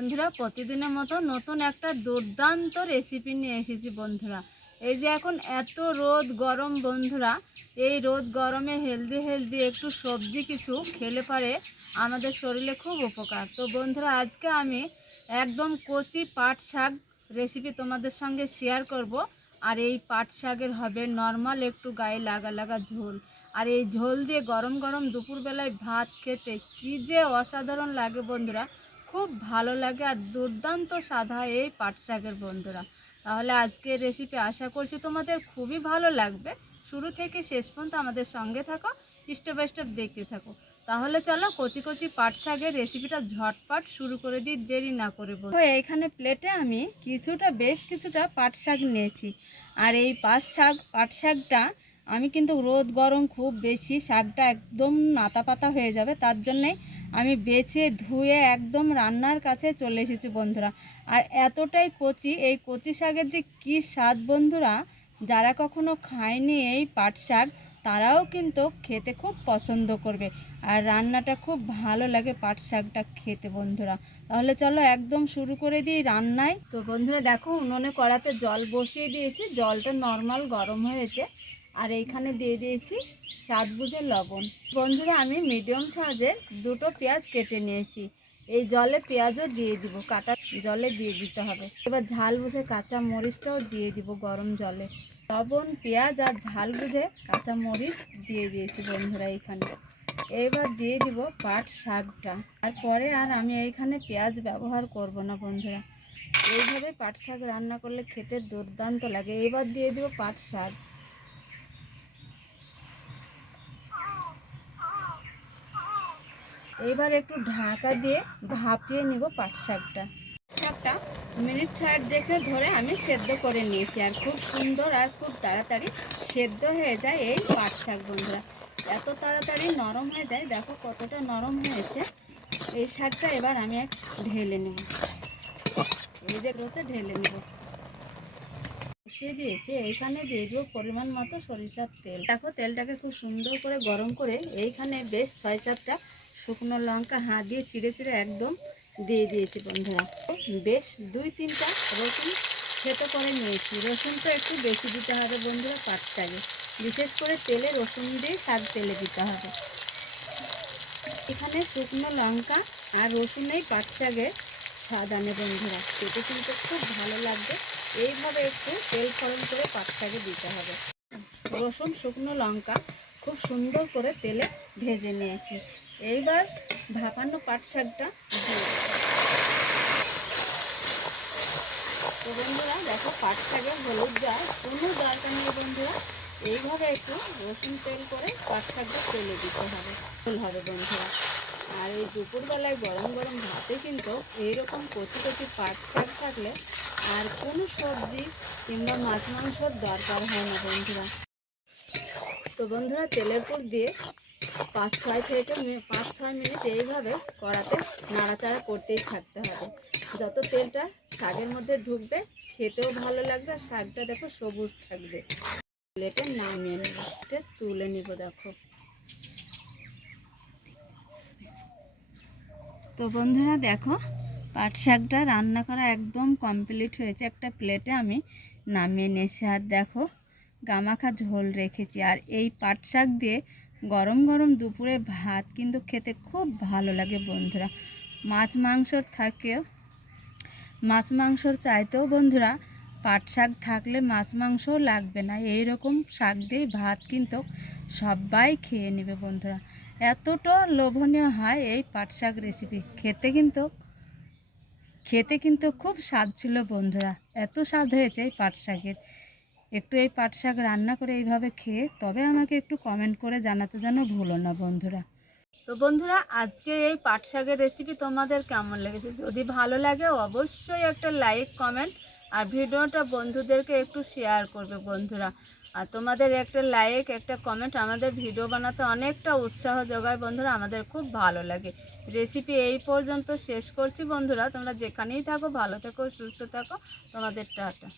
বন্ধুরা প্রতিদিনের মতো নতুন একটা দুর্দান্ত রেসিপি নিয়ে এসেছি বন্ধুরা। এই যে এখন এত রোদ গরম বন্ধুরা, এই রোদ গরমে হেলদি একটু সবজি কিছু খেলে পারে আমাদের শরীরে খুব উপকার। তো বন্ধুরা আজকে আমি একদম কচি পাট শাক রেসিপি তোমাদের সঙ্গে শেয়ার করব। আর এই পাট শাকের হবে নর্মাল একটু গায়ে লাগা লাগা ঝোল। আর এই ঝোল দিয়ে গরম গরম দুপুরবেলায় ভাত খেতে কী যে অসাধারণ লাগে বন্ধুরা, খুব ভালো লাগে। আর দুর্দান্ত স্বাদ হয় এই পাট শাকের বন্ধুরা। তাহলে আজকের রেসিপি আশা করছি তোমাদের খুবই ভালো লাগবে। শুরু থেকে শেষ পর্যন্ত আমাদের সঙ্গে থাকো, স্টেপ বাই স্টেপ দেখতে থাকো। তাহলে চলো কচি কচি পাট শাকের রেসিপিটা ঝটপট শুরু করে দিই, দেরি না করে। এইখানে প্লেটে আমি বেশ কিছুটা পাট শাক নিয়েছি। আর এই পাট শাকটা আমি কিন্তু রোদ গরম খুব বেশি, শাকটা একদম নাতা পাতা হয়ে যাবে, তার জন্যেই আমি বেছে ধুয়ে একদম রান্নার কাছে চলে এসেছি বন্ধুরা। আর এতটাই কচি, এই কচি শাকের যে কী স্বাদ বন্ধুরা, যারা কখনো খায়নি এই পাট শাক তারাও কিন্তু খেতে খুব পছন্দ করবে। আর রান্নাটা খুব ভালো লাগে পাট শাকটা খেতে বন্ধুরা। তাহলে চলো একদম শুরু করে দিই রান্নায়। তো বন্ধুরা দেখো, উনুনে কড়াতে জল বসিয়ে দিয়েছি, জলটা নর্মাল গরম হয়েছে। আর এইখানে দিয়ে দিয়েছি স্বাদ বুঝে লবণ। বন্ধুরা আমি মিডিয়াম সাইজের দুটো পেঁয়াজ কেটে নিয়েছি। এই জলে পেঁয়াজও দিয়ে দিব, কাটা জলে দিয়ে দিতে হবে। এবার ঝাল বুঝে কাঁচা মরিচটাও দিয়ে দিব গরম জলে। লবণ, পেঁয়াজ আর ঝাল বুঝে কাঁচা মরিচ দিয়ে দিয়েছি বন্ধুরা এইখানে। এবার দিয়ে দিব পাট শাকটা। আর পরে আর আমি এইখানে পেঁয়াজ ব্যবহার করব না বন্ধুরা। এইভাবে পাট শাক রান্না করলে খেতে দুর্দান্ত লাগে। এবার দিয়ে দিব পাট শাক। এবার একটু ঢাকা দিয়ে ভাপিয়ে নিব পাট শাকটা। মিনিট ৬০ দেখে ধরে আমি সেদ্ধ করে নিয়েছি। আর খুব সুন্দর আর খুব তাড়াতাড়ি সেদ্ধ হয়ে যায় এই পাট শাক বন্ধুরা। এত তাড়াতাড়ি নরম হয়ে যায়, দেখো কতটা নরম হয়েছে এই শাকটা। এবার আমি ঢেলে নেব, এই যে ঢেলে নেব। বসিয়ে দিয়েছি, এইখানে দিয়ে দিব পরিমাণ মতো সরিষার তেল। দেখো তেলটাকে খুব সুন্দর করে গরম করে এইখানে বেশ ৬-৭টা শুকনো লঙ্কা হাত দিয়ে চিড়ে চিড়ে একদম দিয়ে দিয়েছি বন্ধুরা। বেশ ২-৩টা রসুন থেতো করে নিয়েছি। রসুন তো একটু বেশি দিতে হবে বন্ধুরা পাট শাকে, বিশেষ করে তেলে রসুন দিয়ে শাক তেলে দিতে হবে। এখানে শুকনো লঙ্কা আর রসুনেই পাট শাকে স্বাদ আনে বন্ধুরা, খেতে কিন্তু খুব ভালো লাগবে। এইভাবে একটু তেল গরম করে পাট শাকে দিতে হবে। রসুন শুকনো লঙ্কা খুব সুন্দর করে তেলে ভেজে নিয়েছি। এইবার ভাপানো পাট শাকটা দিয়ে। তো বন্ধুরা দেখো পাট শাকের হলুদ দেওয়ার কোনো দরকার নেই বন্ধুরা। এইভাবে একটু রসুন তেল করে পাট শাকটা তেলে দিতে হবে, ফুল হবে বন্ধুরা। আর এই দুপুরবেলায় গরম গরম ভাতে কিন্তু এইরকম কচি কচি পাট শাক থাকলে আর কোনো সবজি কিংবা মাছ মাংসর দরকার হয় না বন্ধুরা। তো বন্ধুরা তেলের উপর দিয়ে 5-6 মিনিট এইভাবে কড়াতে নাড়াচাড়া করতেই থাকতে হবে। যত তেলটা শাকের মধ্যে ঢুকবে খেতেও ভালো লাগবে, আর শাকটা দেখো সবুজ থাকবে। প্লেটে নামিয়ে নেব, তুলে নিব দেখো। তো বন্ধুরা দেখো পাট শাকটা রান্না করা একদম কমপ্লিট হয়েছে। একটা প্লেটে আমি নামিয়ে নিয়েছি। আর দেখো গামাখা ঝোল রেখেছি। আর এই পাট শাক দিয়ে গরম গরম দুপুরে ভাত কিন্তু খেতে খুব ভালো লাগে বন্ধুরা। মাছ মাংসর চাইতেও বন্ধুরা পাট শাক থাকলে মাছ মাংসও লাগবে না। এই রকম শাক দিয়ে ভাত কিন্তু সবাই খেয়ে নেবে বন্ধুরা। এতটা লোভনীয় হয় এই পাট শাক রেসিপি, খেতে কিন্তু খুব স্বাদ ছিল বন্ধুরা। এত স্বাদ হয়েছে এই পাট শাকের। একটু এই পাট শাক রান্না করে এইভাবে খেয়ে তবে আমাকে একটু কমেন্ট করে জানাতে যেন ভুলো না বন্ধুরা। তো বন্ধুরা আজকে এই পাট শাকের রেসিপি তোমাদের কেমন লেগেছে? যদি ভালো লাগে অবশ্যই একটা লাইক, কমেন্ট আর ভিডিওটা বন্ধুদেরকে একটু শেয়ার করবে বন্ধুরা। আর তোমাদের একটা লাইক, একটা কমেন্ট আমাদের ভিডিও বানাতে অনেকটা উৎসাহ যোগায় বন্ধুরা, আমাদের খুব ভালো লাগে। রেসিপি এই পর্যন্ত শেষ করছি বন্ধুরা। তোমরা যেখানেই থাকো ভালো থেকো, সুস্থ থাকো। তোমাদের টাটা।